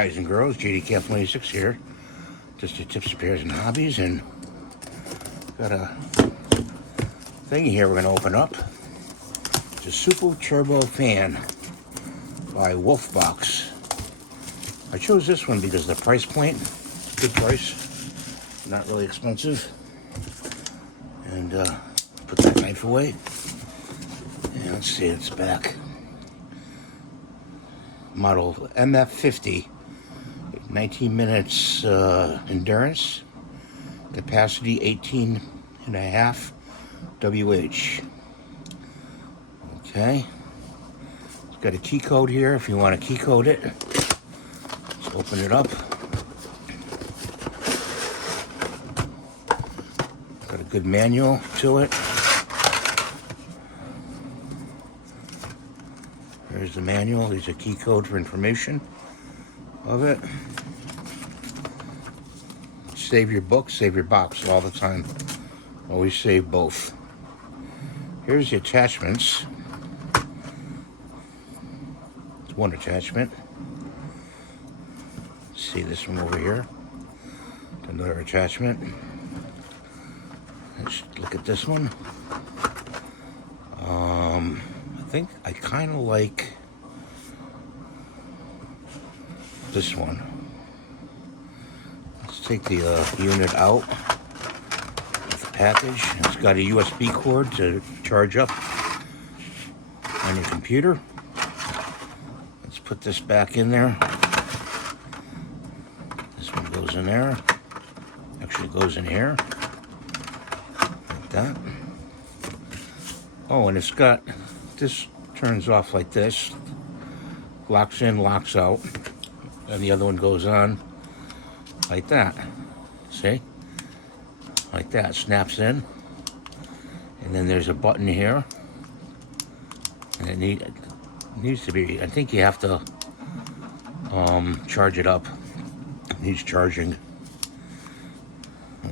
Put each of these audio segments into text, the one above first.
Guys and girls, JDCAF26 here. Just your tips, repairs, and hobbies, and got a thing here we're going to open up. It's a Super Turbo fan by WOLFBOX. I chose this one because of the price point. Good price, not really expensive. And put that knife away. And let's see, it's back. Model MF50. 19 minutes endurance, capacity 18.5 WH. Okay, it's got a key code here if you want to key code it. Let's open it up. Got a good manual to it. There's the manual. There's a key code for information of it. Save your book, save your box all the time. Always save both. Here's the attachments. It's one attachment. See this one over here. Another attachment. Let's look at this one. I think I kind of like this one. Let's take the unit out with the package. It's got a USB cord to charge up on your computer. Let's put this back in there. This one goes in there. Actually goes in here. Like that. Oh, and it's got, this turns off like this. Locks in, locks out. And the other one goes on like that. See? Like that. Snaps in. And then there's a button here. And it needs to be, I think you have to charge it up. It needs charging.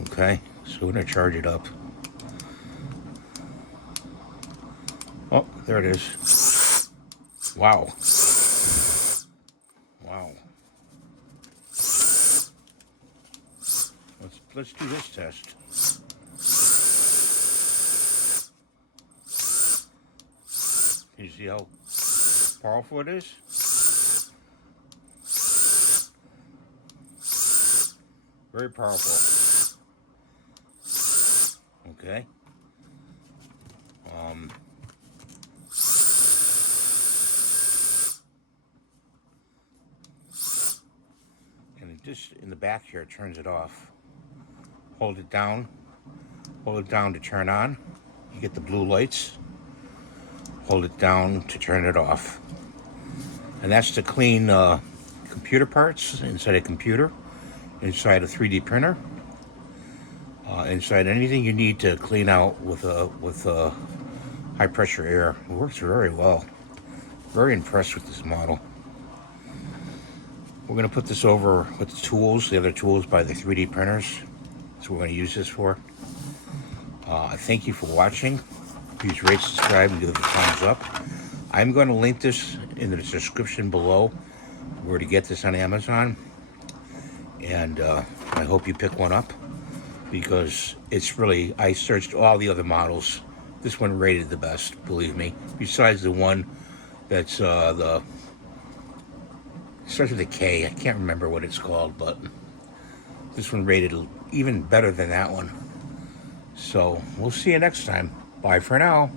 Okay, so we're going to charge it up. Oh, there it is. Wow. Wow. Let's do this test. Can you see how powerful it is? Very powerful. Okay. And just in the back here, it turns it off. Hold it down to turn on. You get the blue lights. Hold it down to turn it off. And that's to clean computer parts inside a computer, inside a 3D printer, inside anything you need to clean out with high pressure air. It works very well. Very impressed with this model. We're going to put this over with the tools, the other tools by the 3D printers. That's what we're going to use this for. Thank you for watching. Please rate, subscribe, and give it a thumbs up. I'm going to link this in the description below where to get this on Amazon. And I hope you pick one up because it's really, I searched all the other models. This one rated the best, believe me. Besides the one that's starts with a K. I can't remember what it's called, but this one rated even better than that one. So we'll see you next time. Bye for now.